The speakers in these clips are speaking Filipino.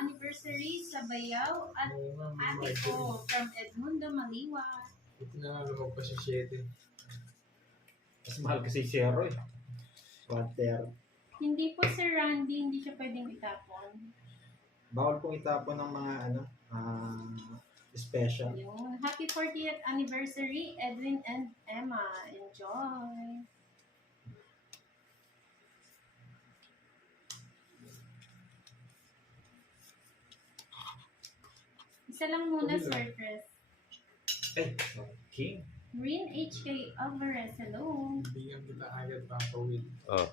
anniversary sa Bayaw at ate ko from Edmundo, Maliwa. Ito na nga lumag pa siya 7. Mas mahal kasi zero eh. 1/3. Hindi po Sir Randy, hindi siya pwedeng itapon. Bawal pong itapon ng mga special. Yun. Happy 40th anniversary, Edwin and Emma. Enjoy! Isa lang muna, Sir Chris. Ay, okay. Green HK Alvarez, hello. Bigyan kita agad papawid. Oh.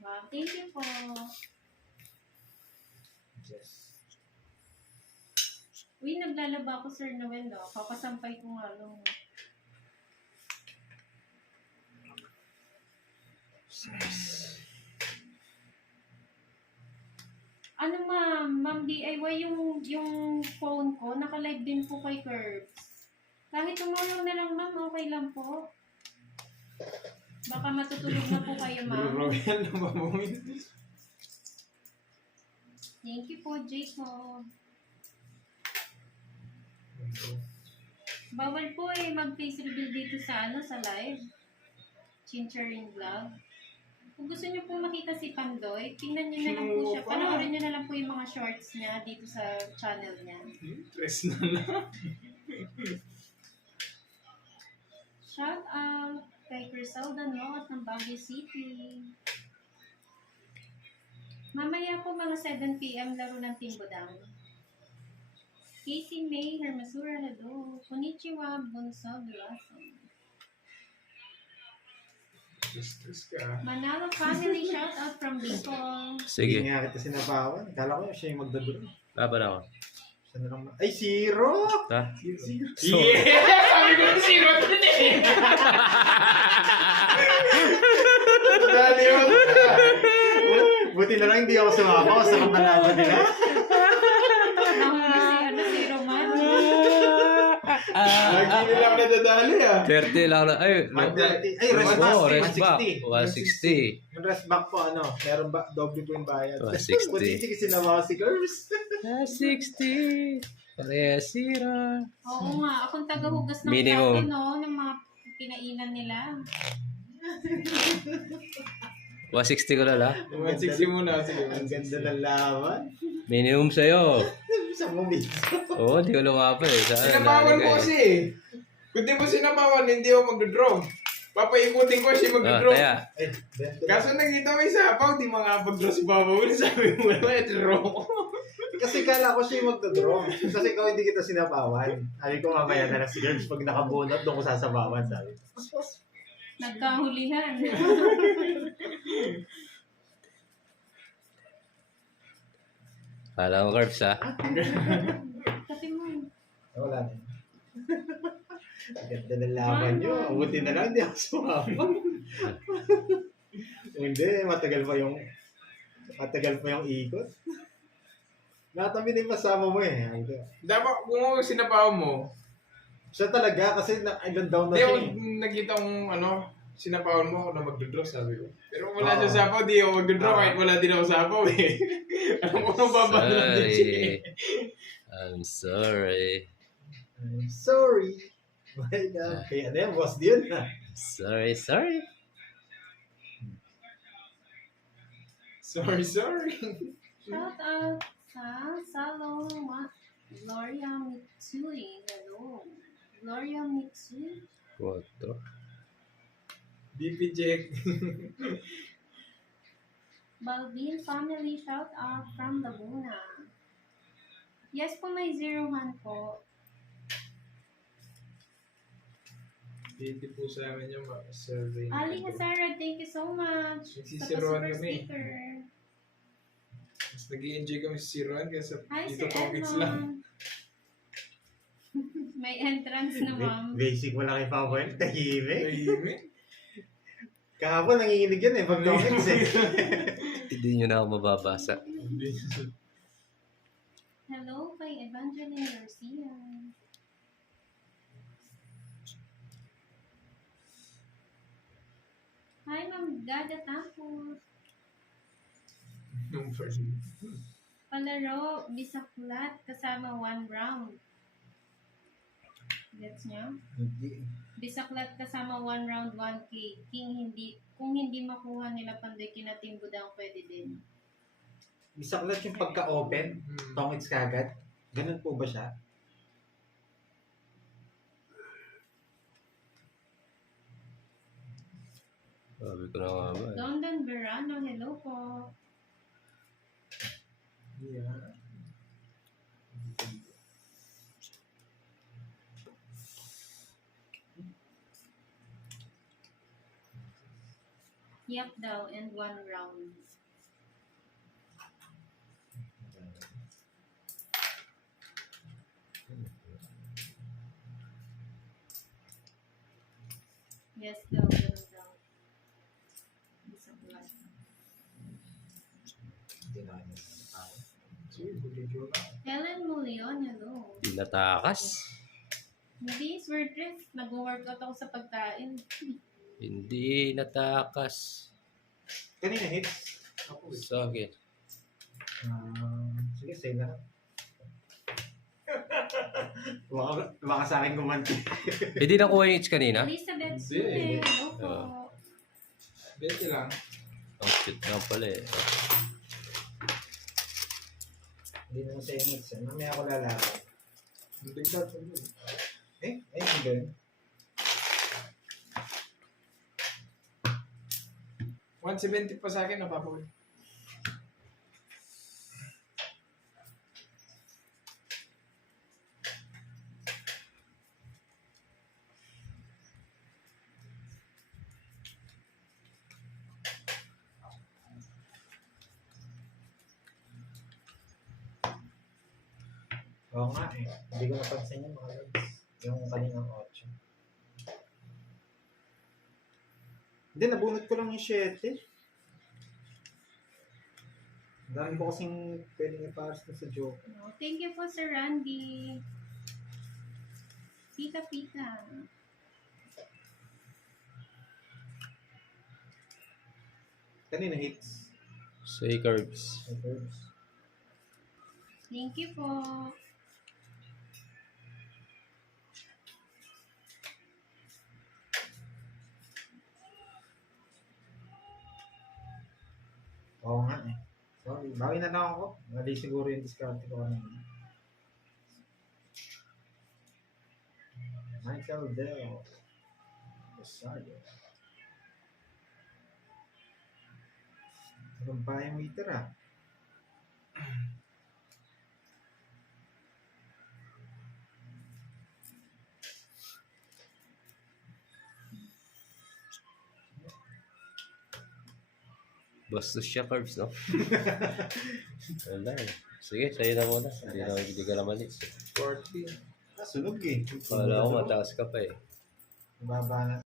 Wow, thank you po. Yes. Uy, naglalaba ako, Sir Noel, no? Papasampay ko nga lang. Ano ma'am DIY yung phone ko, naka-live din po kay Curbs. Kahit tumulong na lang ma'am, okay lang po. Baka matutulog na po kayo ma'am. Royal na mamawid. Thank you po, Jacob. Bawal po mag-face reveal dito sa sa live. Chincharing Vlog. Kung gusto niyo po makita si Pandoy, tingnan niyo na lang po siya. Panoorin niyo na lang po yung mga shorts niya dito sa channel niya. Tres na lang. Shout out kay Criselda Noat ng Baguio City. Mamaya po mga 7 p.m. laro ng Timbudang. Casey May Hermasura, hello. Konnichiwa, Bunsod, Blossom. Stress ka. Manalo family, shout out from Bicol. Sige. Hindi nga kita sinabawan. Kala ko siya yung magdaduro. Laban ako. Siya na lang. Ay, zero! Ha? Zero. Yeah! Sabi ko na zero din eh! Dali mo. Buti na lang hindi ako sumama. Sa kapalaban nila. Nahuli si Roman. Lagi nila ako nadadali ah. 30 lang na. Ay, 130. Ay, rest back. oh, rest back. 160. 160. Yung rest back po, meron ba? Doble po yung bayad. 160. Buti hindi kasi sinabawa si Curves. 160. Parehas sira. Oo nga, akong tagahugas ng Minimum. plato, no? Ng mga pinainan nila. 160 ko na lang. 160 muna. Sige, Ang ganda ng laban. Minimum sa'yo. Sa moment. Oo, hindi ko lumapan eh. Sinabawan ko kasi eh. Kung di mo sinabawan, hindi ako mag-draw. Papaikutin ko siya mag-draw. Kaya, Ay, Kaso nakita mo yung sapaw, di makapag-draw si Papa Will. Sabi mo naman, draw ko. kasi kala ko siya yung magdodrom. Kasi ikaw hindi kita sinabawan. Sabi ko mamaya na lang si Curves pag nakabunot doon ko sasabawan. Sabi ko. Nagkahulihan. kala ko Curbs ha. Kasi mo. Wala na. Ang ganda ng laban nyo. Buti na lang hindi ako sumama. Hindi, matagal pa yung ikot. Natabi na yung kasama mo eh. Dapat kung sinabaw mo, Siya talaga kasi ilan down na di siya. ako nakita kong sinapawan mo ako na mag-draw, sabi ko. Pero kung wala siya sapaw, di ako mag-draw kahit wala din ako sapaw eh. Alam ko nang babalot din siya eh. I'm sorry. I'm sorry. My God. Kaya ano yan, boss yun ha. Sorry. Sorry. Shout out sa Salon Gloria Mitsui. Hello. Gloria Mitsui. What the? DP Jack. Balvin family, shout out from Laguna. Yes po, may 01 po. DP po sa amin yung survey. Ali Hazara, thank you so much. Nagsisiruan Super kami. sticker. Mas nag-i-enjoy kami sa siruan kaya Hi, dito Sir pockets lang. Edmond. May entrance na, ma'am. Basic mo lang yung PowerPoint. Tahimik. Tahimik. Kahapon nanginginig yan eh. Pag comments eh. Hindi nyo na ako mababasa. Hello kay Evangeline Garcia. Hi, Ma'am Gada Tapos. Palaro, bisaklat, kasama 1 round. Gets nyo? Hindi. Bisaklat kasama 1 round, 1K. Kung hindi makuha nila Pandoy, kinatimbudang pwede din. Bisaklat yung pagka-open, tongits kagad. Ganun po ba siya? Sabi ko na nga ba. London Verano, hello po. Yeah. Yap daw, and 1 round. Yes daw, ganun daw. Bisaklat. Hindi na kanya sa tao. Sige, video na. Helen Mulion, hello. Di natakas. Hindi, Swordrift. Nag-workout ako sa pagkain. Hindi natakas. Kanina hits. Ako eh. Sa akin. Sige, say na. baka sa akin gumanti. Hindi nakuha yung hits kanina? Elizabeth Hindi. Sule, hello po. Bete lang. Oh, shit nga pala eh. Hindi naman sa hits. Mamaya ako lalaban. Hindi ka. Ayun din. 170 pa sa akin, napapawin. Oo nga eh. Hindi ko napansin yung mga legs. Yung kaninang 8. Hindi, nabunot ko lang yung 7. Ang dami ko kasing pwedeng iparas na sa joke. No, thank you po, Sir Randy. Pita. Kanina hits. Say curves. Reverse. Thank you po. Oo nga eh. Sorry. Bawi na lang ako. Mali siguro yung discard ko kanina. Michael Dell. Rosario. Anong ba yung meter ah? Bastos siya curves, no? Wala eh. Sige, sa'yo na muna. Hindi ka na mali. 40. Sunog eh. Wala ko mataas ka pa eh. Baba na.